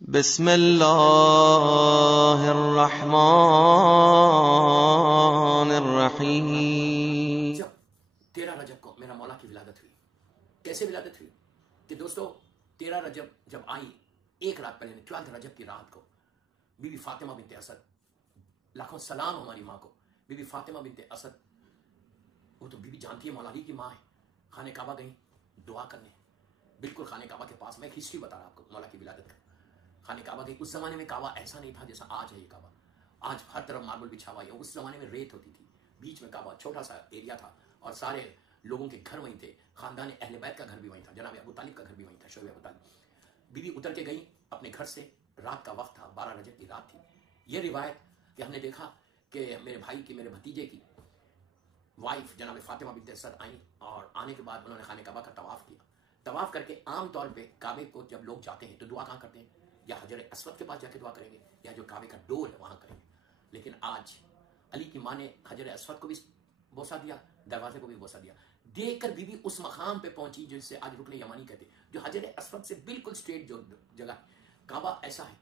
بسم اللہ الرحمن الرحیم۔ جب 13 رجب کو میرا مولا کی ولادت ہوئی، کیسے ولادت ہوئی کہ دوستو 13 رجب جب آئی، ایک رات پہلے 12 رجب کی رات کو بی بی فاطمہ بنت اسد، لاکھوں سلام ہماری ماں کو، بی بی فاطمہ بنت اسد، وہ تو بی بی جانتی ہے مولا علی کی ماں ہے، خانہ کعبہ گئی دعا کرنے، بالکل خانہ کعبہ کے پاس۔ میں ایک ہسٹری بتا رہا آپ کو مولا کی ولادت کا۔ خانہ کعبہ گئی، اس زمانے میں کعبہ ایسا نہیں تھا جیسا آج ہے یہ کعبہ، آج ہر طرف ماربل بچھا ہوا ہے، اس زمانے میں ریت ہوتی تھی، بیچ میں کعبہ چھوٹا سا ایریا تھا اور سارے لوگوں کے گھر وہیں تھے، خاندان اہل بیت کا گھر بھی وہیں تھا، جناب ابو طالب کا گھر بھی وہیں تھا، شعیب ابو طالب۔ بی بی اتر کے گئی اپنے گھر سے، رات کا وقت تھا، 12 رجب کی رات تھی۔ یہ روایت کہ ہم نے دیکھا کہ میرے بھائی کی، میرے بھتیجے کی وائف جناب فاطمہ بنت اسد آئیں اور آنے کے بعد انہوں نے خانہ کعبہ کا طواف کیا۔ طواف کر کے عام طور پہ کعبے کو جب لوگ جاتے ہیں تو دعا کہاں کرتے ہیں؟ یا حجر اسود کے پاس جا کے دعا کریں گے یا جو کعبے کا ڈور ہے وہاں کریں گے۔ لیکن آج علی کی ماں نے حجر اسود کو بھی بوسہ دیا، دروازے کو بھی بوسہ دیا، دیکھ کر بی بی اس مقام پہ پہنچی جس سے آج رکن یمانی کہتے ہیں، جو حجر اسود سے بالکل سٹریٹ جو جگہ ہے۔ کعبہ ایسا ہے،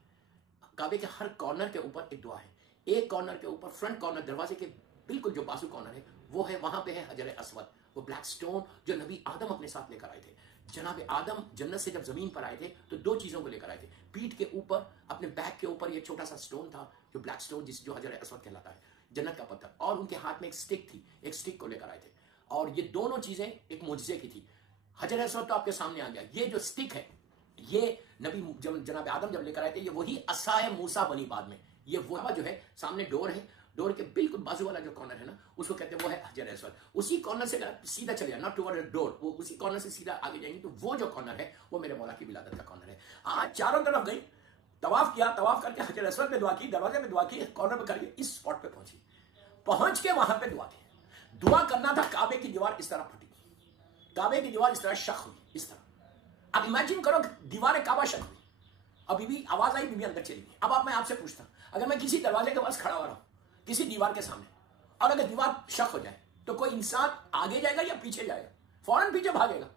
کعبے کے ہر کارنر کے اوپر ایک دعا ہے، ایک کارنر کے اوپر فرنٹ کارنر دروازے کے بالکل جو بازو کارنر ہے وہ ہے، وہاں پہ ہے حجر اسود، وہ بلیک سٹون جو نبی آدم اپنے ساتھ لے کر آئے تھے۔ جناب آدم جنت سے جب زمین پر آئے تھے تو دو چیزوں کو لے کر آئے تھے، پیٹھ کے اوپر اپنے بیک کے اوپر یہ چھوٹا سا سٹون تھا جو بلیک سٹون جو حجر اسود کہلاتا ہے، جنت کا پتھر، اور ان کے ہاتھ میں ایک سٹک تھی، ایک سٹک کو لے کر آئے تھے، اور یہ دونوں چیزیں ایک معجزے کی تھی۔ حجر اسود تو آپ کے سامنے آ گیا، یہ جو سٹک ہے یہ نبی جناب آدم جب لے کر آئے تھے، یہ وہی عصائے موسیٰ بنی بعد میں، یہ وہ جو ہے سامنے ڈور ہے، ڈور کے بالکل بازو والا جو کارنر ہے نا اس کو کہتے ہیں وہ ہے حجر اسود۔ اسی کارنر سے اگر سیدھا چلے جائے، ناٹ ٹوورڈ ڈور، وہ اسی کارنر سے سیدھا آگے جائیں گے تو وہ جو کارنر ہے وہ میرے مولا کی ولادت کا کارنر ہے۔ آج چاروں طرف گئی، طواف کیا، طواف کر کے حجر اسود پہ دعا کی، دروازے پہ دعا کی، کارنر پہ کر کے اس اسپاٹ پہ پہنچی، پہنچ کے وہاں پہ دعا کی۔ دعا کرنا تھا، کعبے کی دیوار اس طرح پھٹی، کعبے کی دیوار اس طرح شق ہوئی، اس طرح۔ اب امیجن کرو کہ دیوار کعبہ شق ہوئی، اب بی بی آواز آئی، بی بی اندر چلی گئی۔ اب میں آپ سے پوچھتا ہوں، اگر میں کسی دروازے کے پاس کھڑا ہوا رہا ہوں کسی دیوار کے سامنے، اور اگر دیوار شق ہو جائے تو کوئی انسان آگے جائے گا یا پیچھے جائے گا؟ فوراً پیچھے بھاگے گا۔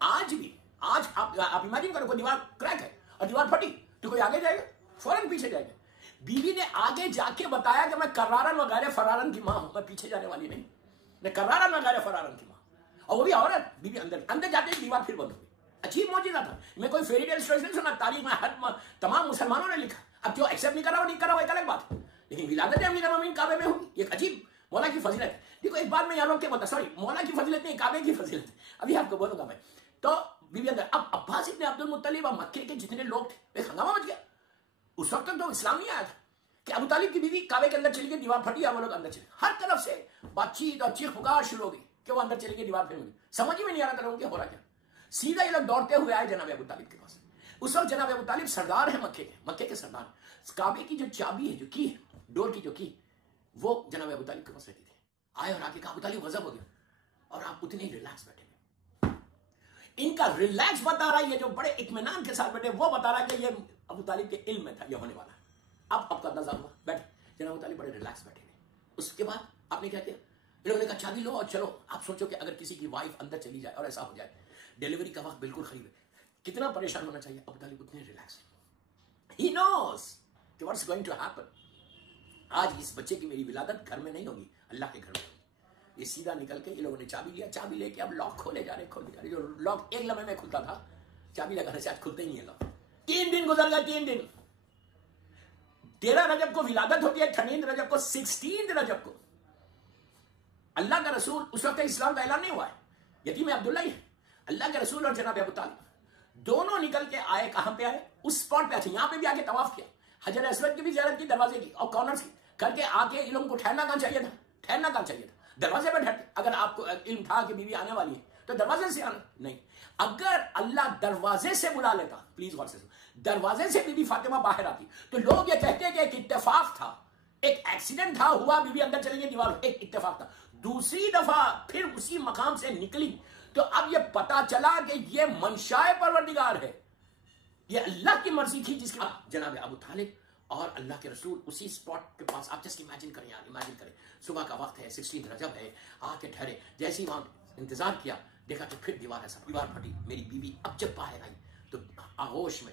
آج بھی، آج آپ امیجن کرو کوئی دیوار کریک ہے اور دیوار پھٹی تو کوئی آگے جائے گا؟ فوراً پیچھے جائے گا۔ بی بی نے آگے جا کے بتایا کہ میں کرارن وغیرہ فرارن کی ماں ہوں، میں پیچھے جانے والی نہیں، میں کرارن وغیرہ فرارن کی ماں، اور وہ بھی عورت۔ بی بی اندر جاتے ہی دیوار پھر بند ہو گئی۔ عجیب معجزہ تھا، میں کوئی فیری ٹیل اسٹوری نہیں سنا، تاریخ میں تمام مسلمانوں نے لکھا، اب جو ایکسیپٹ نہیں کرا وہ نہیں کرا، وہ ایک الگ بات ہے، لیکن ولادت امیر المومنین کعبے میں ہوگی، یہ عجیب مولا کی فضیلت ہے۔ دیکھو ایک بات میں یہاں روک کے بتا، سوری، مولا کی فضیلت نہیں، کعبے کی فضیلت ہے، ابھی آپ کو بولوں گا میں۔ تو بی بی اندر، اب عباس ابن عبد المطلب اور مکے کے جتنے لوگ تھے ایک ہنگامہ مچ گیا۔ اس وقت تک تو اسلام نہیں آیا تھا کہ ابو طالب کی بیوی کعبے کے اندر چلی گئی، دیوار پھٹی، اور وہ لوگ اندر چلے، ہر طرف سے بات چیت اور چیخ پکار شروع ہو گئی کہ وہ اندر چلی گئی، دیوار پھر ہوئی، سمجھ ہی میں نہیں آ رہا تھا لوگوں کے ہو رہا کیا۔ سیدھا یہ لوگ دوڑتے ہوئے آئے جناب ابو طالب کے پاس۔ اس وقت جناب ابو طالب سردار ہیں مکے کے سردار، کعبے کی جو چابی ہے، جو کی ہے، ڈور کی جو کی، وہ جناب ابو طالب کے پاس رہتی تھی۔ آئے اور آ کے کہا، ابو طالب غضب ہو گیا، اور آپ اتنے ریلیکس بیٹھے ہوئے۔ ان کا ریلیکس بتا رہا ہے، یہ جو بڑے اطمینان کے ساتھ بیٹھے وہ بتا رہا ہے کہ یہ ابو طالب کے علم میں تھا یہ ہونے والا ہے۔ اب کا اندازہ ہوا، بیٹھے جناب ابو طالب بڑے ریلیکس بیٹھے ہوئے۔ اس کے بعد آپ نے کیا کیا؟ انہوں نے کہا چابی لو اور چلو۔ آپ سوچو کہ اگر کسی کی وائف اندر چلی جائے اور ایسا ہو جائے، ڈیلیوری کا وقت بالکل قریب ہے، کتنا پریشان ہونا چاہیے۔ ابو طالب اتنے ریلیکس، ہی نوز کہ واٹس گوئنگ ٹو ہیپن۔ آج اس بچے کی میری ولادت گھر میں نہیں ہوگی، اللہ کے گھر میں ہوگی۔ یہ سیدھا نکل کے یہ لوگوں نے چابی لیا، چابی لے کے اب لاک کھولے جا رہے، جو لاک ایک لمحے میں کھلتا تھا چابی لگانے سے آج کھلتے ہی نہیں ہے لاک۔ 3 دن گزر گئے، 3 دن۔ 13 رجب کو ولادت ہوتی ہے، 13 رجب کو، 16 رجب کو اللہ کا رسول، اس وقت اسلام کا اعلان نہیں ہوا ہے، یتیم عبداللہ ہی ہے، اللہ کے رسول اور جناب ابو طالب دونوں نکل کے آئے، کہاں پہ آئے؟ اس اسپاٹ پہ آئے، یہاں پہ بھی آ کے طواف کیا، حجر اسود کی بھی زیارت کی، دروازے کی اور کارنرز کی کر کے آ کے علم کو ٹھہرنا کہاں چاہیے تھا؟ ٹھہرنا کہاں چاہیے تھا؟ دروازے پہ ٹھہرتے۔ اگر آپ کو علم تھا کہ بیوی آنے والی ہے تو دروازے سے آنا نہیں، اگر اللہ دروازے سے بلا لیتا، پلیز غور سے سنو، دروازے سے بی بی فاطمہ باہر آتی تو لوگ یہ کہتے کہ ایک اتفاق تھا، ایک ایکسیڈنٹ تھا، ہوا، بی بی اندر چلی گئی، دیوار، ایک اتفاق تھا۔ دوسری دفعہ پھر اسی مقام سے نکلی تو اب یہ پتا چلا کہ یہ منشائے پروردگار ہے، یہ اللہ کی مرضی تھی، جس کے جناب ابو طالب اور اللہ کے رسول اسی اسپاٹ کے پاس۔ آپ جسٹ امیجن کریں یار، امیجن کریں، صبح کا وقت ہے، 16 رجب ہے، آ کے ٹھہرے، جیسے ہی وہاں انتظار کیا، دیکھا کہ پھر دیوار ایسا، دیوار پھٹی۔ میری بیوی اب جب باہر آئی تو آغوش میں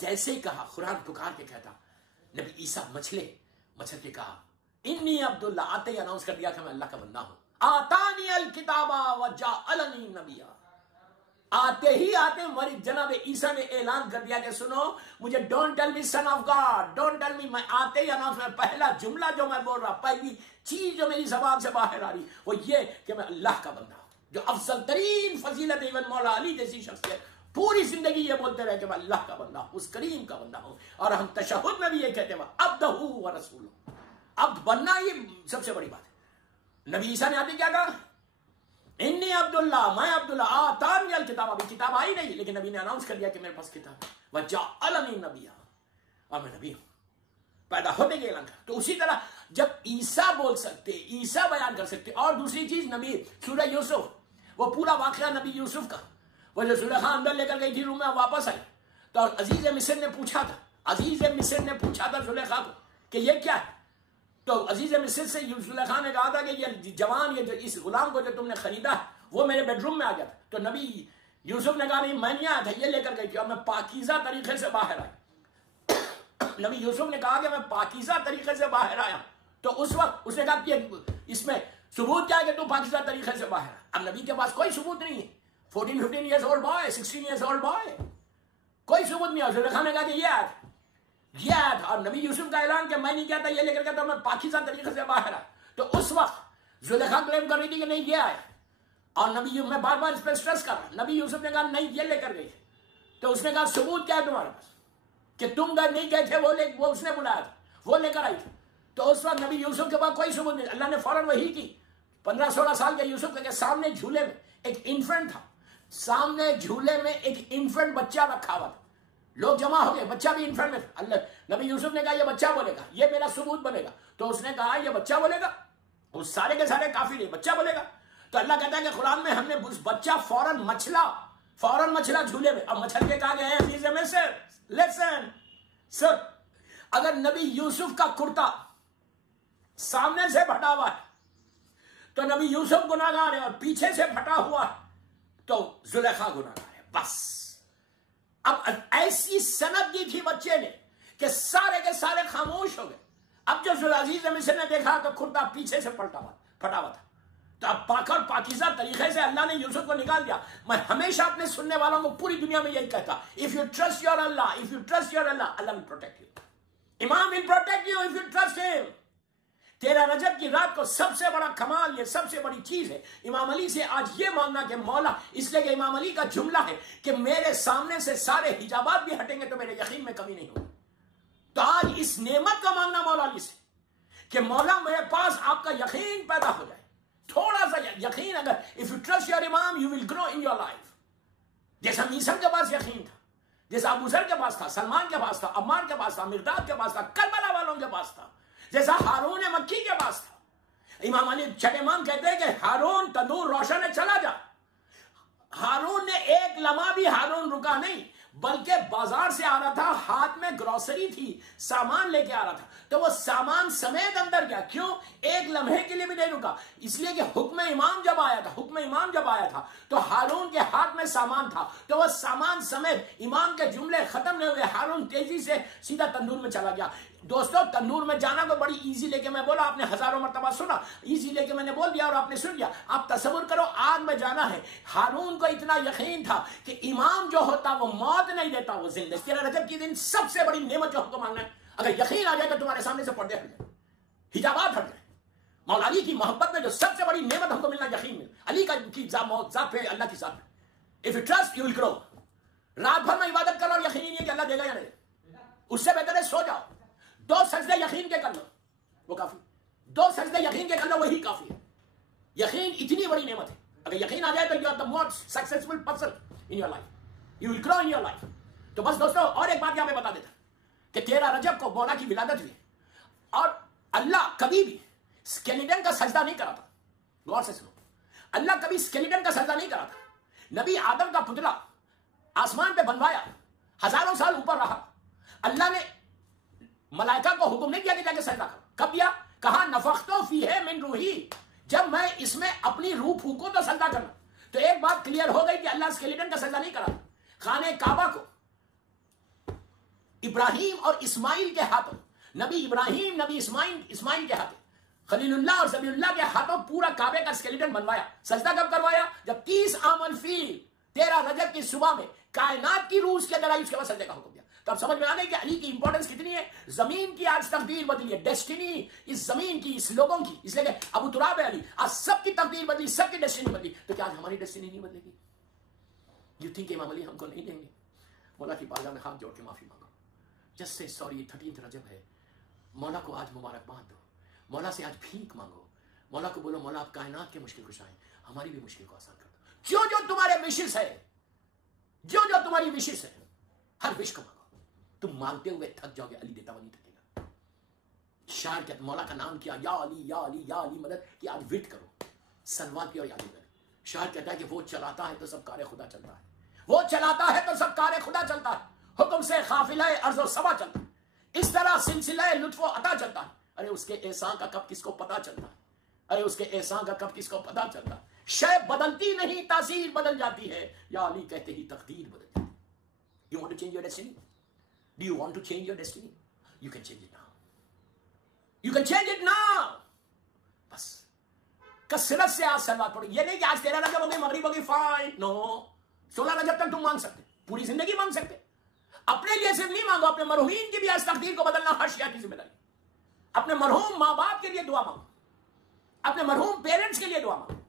جیسے ہی کہا قرآن پکار کے کہتا نبی عیسیٰ مچھل کے کہا انی عبداللہ، آتے ہی اناؤنس کر دیا کہ میں اللہ کا بندہ ہوں. آتانی الکتاب وجعلنی نبیا. آتے ہی ہماری جناب عیسیٰ نے اعلان کر دیا کہ سنو مجھے don't tell me son of god, don't tell me. میں آتے ہی اناؤنس میں پہلا جملہ جو میں بول رہا، پہلی چیز جو میری زبان سے باہر آ رہی وہ یہ کہ میں اللہ کا بندہ ہوں. جو افضل ترین فضیلت ایون مولا علی جیسی شخصیت پوری زندگی یہ بولتے رہے کہ میں اللہ کا بندہ ہوں، اس کریم کا بندہ ہوں. اور ہم تشہد میں بھی یہ کہتے ہیں عبدہ و رسول. عبد بننا یہ سب سے بڑی بات ہے. نبی عیسیٰ نے آتے کیا کہا؟ انی عبداللہ، میں عبداللہ، آتانی الکتاب. ابھی کتاب آئی نہیں لیکن نبی نے اناؤنس کر دیا کہ میرے پاس کتاب ہے. وجعلنی نبیا، اور میں نبی ہوں. پیدا ہونے کے اعلان کر. تو اسی طرح جب عیسیٰ بول سکتے، عیسیٰ بیان کر سکتے. اور دوسری چیز نبی سورہ یوسف، وہ پورا واقعہ نبی یوسف کا، وہ جو زلیخا اندر لے کر گئی تھی روم میں، واپس آئی تو عزیز مصر نے پوچھا تھا زلیخا کو کہ یہ کیا ہے. تو عزیز مصر سے زلیخا نے کہا تھا کہ یہ جوان، یہ جو اس غلام کو جو تم نے خریدا ہے وہ میرے بیڈ روم میں آ گیا تھا. تو نبی یوسف نے کہا نہیں میں نہیں آیا تھا، یہ لے کر گئی تھی اور میں پاکیزہ طریقے سے باہر آیا. نبی یوسف نے کہا کہ میں پاکیزہ طریقے سے باہر آیا. تو اس وقت اس نے کہا کہ اس میں ثبوت کیا ہے کہ تو پاکیزہ طریقے سے باہر آیا. اب نبی کے پاس کوئی ثبوت نہیں ہے. 14-15 years old boy, 16 years old boy, کوئی ثبوت نہیں ہے. زلیخا نے کہا کہ یہ آیا تھا. اور نبی یوسف کا اعلان کہ میں نہیں کہتا یہ لے کر گیا، میں پاکیزہ طریقے سے باہر آیا. تو اس وقت زلیخا کلیم کر رہی تھی کہ نہیں یہ آیا. اور نبی میں بار بار اس پہ سٹریس کر رہا. نبی یوسف نے کہا نہیں یہ لے کر گئی. تو اس نے کہا ثبوت کیا ہے تمہارے پاس کہ تم نہیں گئے تھے، وہ اس نے بلایا تھا، وہ لے کر آئی تھی. تو اس وقت نبی یوسف کے پاس کوئی ثبوت نہیں. اللہ نے فوراً وحی کی. 15-16 سال کے یوسف کے سامنے جھولے میں ایک انفنٹ تھا. سامنے جھولے میں ایک انفنٹ بچہ رکھا ہوا تھا. لوگ جمع ہو گئے، بچہ بھی انفنٹ میں تھا. اللہ نبی یوسف نے کہا یہ بچہ بولے گا، یہ میرا ثبوت بنے گا. تو اس نے کہا یہ بچہ بولے گا، وہ سارے کے سارے کافی نہیں، بچہ بولے گا. تو اللہ کہتا ہے کہ قرآن میں ہم نے اس بچہ فوراً مچھلا جھولے میں. اب مچھل کے کہا گیا ہے عزیز مصر لیسن سر، اگر نبی یوسف کا کرتا سامنے سے پھٹا ہوا ہے تو نبی یوسف گناہگار ہے، اور پیچھے سے پھٹا ہوا ہے تو زلیخا گناہگار ہے. بس اب ایسی سند دی تھی بچے نے کہ سارے کے سارے خاموش ہو گئے. اب جو عزیز مصر نے دیکھا تو کرتا پیچھے سے پھٹا ہوا تھا. تو اب پاکر پاکیزہ طریقے سے اللہ نے یوسف کو نکال دیا. میں ہمیشہ اپنے سننے والوں کو پوری دنیا میں یہی کہتا، if you trust your Allah, Allah will protect you. امام will protect you if you trust him. 13 رجب کی رات کو سب سے بڑا کمال، یہ سب سے بڑی چیز ہے امام علی سے آج یہ مانگنا کہ مولا، اس لیے کہ امام علی کا جملہ ہے کہ میرے سامنے سے سارے حجابات بھی ہٹیں گے تو میرے یقین میں کمی نہیں ہوگی. تو آج اس نعمت کا مانگنا مولا علی سے کہ مولا میرے پاس آپ کا یقین پیدا ہو جائے، تھوڑا سا یقین. اگر if you trust your imam you will grow in your life. جیسا میسر کے پاس یقین تھا، جیسا ابو ذر کے پاس تھا، سلمان کے پاس تھا، عمار کے پاس تھا، مقداد کے پاس تھا، کربلا والوں کے پاس تھا، جیسا ہارون مکی کے پاس تھا. امام علی چھٹے امام کہتے ہیں کہ ہارون تندور روشن ہے چلا جا. ہارون نے ایک لمحہ بھی ہارون رکا نہیں، بلکہ بازار سے آ رہا تھا، ہاتھ میں گروسری تھی، سامان لے کے آ رہا تھا تو وہ سامان سمیت اندر گیا. کیوں؟ ایک لمحے کے لیے بھی نہیں رکا. اس لیے کہ حکم امام جب آیا تھا تو ہارون کے ہاتھ میں سامان تھا تو وہ سامان سمیت امام کے جملے ختم نہیں ہوئے، ہارون تیزی سے سیدھا تندور میں چلا گیا. دوستو تندور میں جانا تو بڑی ایزی لے کے میں بولا، آپ نے ہزاروں مرتبہ سنا، ایزی لے کے میں نے بول دیا اور آپ نے سن لیا. آپ تصور کرو آگ میں جانا ہے. ہارون کو اتنا یقین تھا کہ امام جو ہوتا وہ موت نہیں دیتا، وہ زندہ. 13 رجب کی دن سب سے بڑی نعمت جو ہم کو مانگنا ہے، اگر یقین آ جائے تو تمہارے سامنے سے پردے ہٹ جائیں، حجابات ہٹ جائیں. مولا علی کی محبت میں جو سب سے بڑی نعمت ہم کو ملنا یقین میں، علی کی ذات پہ، اللہ کی ذات پہ. If you trust you will grow. رات بھر میں عبادت کرو اور یقین ہی نہیں ہے کہ اللہ دے گا یا نہیں. اس سے بہتر ہے سو جاؤ، 2 سجدے یقین کے کر لو، وہ کافی. 2 سجدے یقین کے کر لو، وہی کافی ہے. یقین اتنی بڑی نعمت ہے. اگر یقین آ جائے تو you are the most successful person in your life. You will grow in your life. تو بس دوستو اور ایک بات یہاں پہ بتا دیتا کہ 13 رجب کو مولا کی ولادت ہوئی اور اللہ کبھی بھی اسکیلیٹن کا سجدہ نہیں کرا تھا. غور سے سنو، اللہ کبھی اسکیلیٹن کا سجدہ نہیں کرا تھا. نبی آدم کا پتلا آسمان پہ بنوایا، ہزاروں سال اوپر رہا. اللہ نے ملائکہ کو حکم نہیں کیا کہ جا کے سجدہ کرو. کب دیا؟ کہا نفخت فیہ من روحی، جب میں اس میں اپنی روح پھونکوں تو سجدہ کرنا. تو ایک بات کلیئر ہو گئی کہ اللہ اسکیلیٹن کا سجدہ نہیں کرا. خانہ کعبہ کو ابراہیم اور اسماعیل کے ہاتھوں، نبی ابراہیم نبی اسماعیل کے ہاتھوں، خلیل اللہ اور ذبیح اللہ کے ہاتھوں پورا کعبے کا اسکیلیٹن بنوایا. سجدہ کب کروایا؟ جب 30 آمن فیل 13 رجب کی صبح میں کائنات کی روح اس کے اندر آئی، اس کے بعد سجدے کا حکم دیا. تو اب سمجھ میں آنے کہ علی کی امپورٹنس کتنی ہے. زمین کی آج تقدیر بدلی ہے، ڈیسٹینی اس زمین کی، اس لوگوں کی، اس لیے کہ ابو تراب علی آج سب کی تقدیر بدلی، سب کی ڈیسٹینی بدلی. تو کیا آج ہماری ڈیسٹینی نہیں بدلے گی؟ یو تھنک امام علی ہم کو نہیں دیں گے؟ مولا کی بارگاہ میں ہاتھ جوڑ کے معافی مانگو. جس سے سوری 13 رجب ہے، مولا کو آج مبارکباد دو، مولا سے آج بھیک مانگو، مولا کو بولو مولا آپ کائنات کے مشکل کشا ہیں، ہماری بھی مشکل کو آسان کر دو. جو جو تمہارے وشز ہے، جو جو تمہاری وشز ہے، ہر وش کو مانگو. تم مانگتے ہوئے تھک جاؤ گے، علی دیتا ہوا نہیں تھکے گا. شاعر کہتے مولا کا نام کیا، یا علی یا علی یا علی مدد کی، آج وٹ کرو، سلوات کی اور یاد کرو. شاعر کہتا ہے کہ وہ چلاتا ہے تو سب کار خدا چلتا ہے، وہ چلاتا ہے تو سب کار خدا چلتا ہے، حکم سے قافلہ ارض و سما چلتا ہے، اس طرح سلسلہ لطف و عطا چلتا ہے. ارے اس کے احسان کا کب کس کو پتا چلتا ہے، ارے اس کے احسان کا کب کس کو پتا چلتا ہے. شے بدلتی نہیں، تاثیر بدل جاتی ہے. یا علی کہتے ہی تقدیر بدل جاتی ہے. You want to change your destiny? Do you want to change your destiny? You can change it now. You can change it now. بس کثرت سے آج سلوات پڑھو. یہ نہیں کہ آج 13 رجب ہو گئی، مغرب ہو گئی، فائن. نو، 16 رجب تک تم مانگ سکتے، پوری زندگی مانگ سکتے. اپنے لیے صرف نہیں مانگو، اپنے مرحومین کی بھی آج تقدیر کو بدلنا ہر شیعہ کی ذمہ داری. اپنے مرحوم ماں باپ کے لیے دعا مانگو، اپنے مرحوم پیرنٹس کے لیے دعا مانگو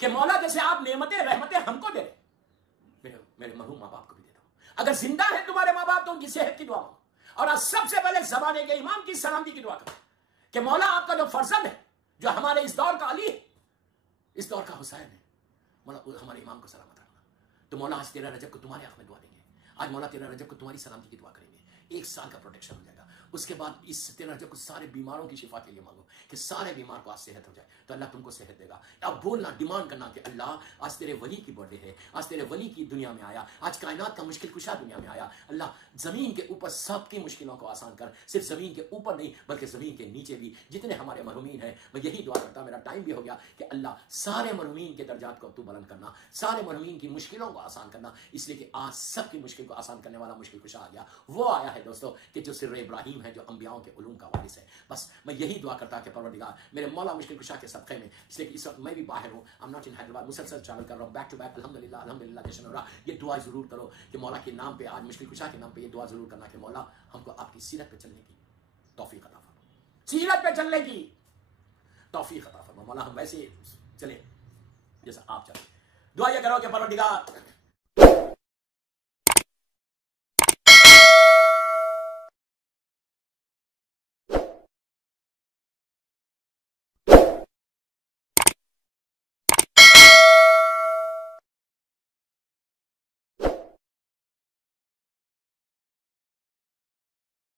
کہ مولا جیسے آپ نعمتیں رحمتیں ہم کو دے رہے، میرے مرحوم ماں باپ کو بھی دے دو. اگر زندہ ہے تمہارے ماں باپ تو ان کی صحت کی دعا مانگو. اور آج سب سے پہلے زمانے کے امام کی سلامتی کی دعا کرو کہ مولا آپ کا جو فرزند ہے، جو ہمارے اس دور کا علی ہے، اس دور کا حسین ہے، مولا ہمارے امام کو سلامت رکھنا. تو مولا آج 13 رجب کو تمہارے حق میں دعا دیں گے. آج مولا 13 رجب کو تمہاری سلامتی کی دعا کریں گے. 1 سال کا پروٹیکشن ہو جائے گا. اس کے بعد اس 13 رجب کو سارے بیماروں کی شفا کے لیے مانگو کہ سارے بیمار کو آج صحت ہو جائے. تو اللہ تم کو صحت دے گا. اب بولنا، ڈیمانڈ کرنا کہ اللہ آج تیرے ولی کی برتھ ڈے ہے، آج تیرے ولی کی دنیا میں آیا، آج کائنات کا مشکل کشا دنیا میں آیا. اللہ زمین کے اوپر سب کی مشکلوں کو آسان کر. صرف زمین کے اوپر نہیں بلکہ زمین کے نیچے بھی جتنے ہمارے مرحومین ہیں، میں یہی دعا کرتا. میرا ٹائم بھی ہو گیا کہ اللہ سارے مرحومین کے درجات کو تو بلند کرنا، سارے مرحومین کی مشکلوں کو آسان کرنا. اس لیے کہ آج سب کی مشکل کو آسان کرنے والا مشکل کشا آ گیا. وہ آیا ہے دوستو کہ جو سر ابراہیم ہے، جو انبیاؤں کے علوم کا وارث ہے. بس میں یہی دعا کرتا کہ پروردگار میرے مولا مشکل کشا کے صدقے میں، اس لیے کہ اس وقت میں بھی باہر ہوں، I'm not in حیدرآباد، مسلسل ٹریول کر رہا ہوں، بیک ٹو بیک. الحمدللہ جشن ہو رہا. یہ دعا ضرور کرو کہ مولا کے نام پہ، آج مشکل کشا کے نام پہ یہ دعا ضرور کرنا کہ مولا ہم کو آپ کی سیرت پہ چلنے کی توفیق عطا فرما، سیرت پہ چلنے کی توفیق عطا فرما. مولا ہم ویسے چلیں جیسا آپ چلیں. دعا یہ کرو کہ پروردگار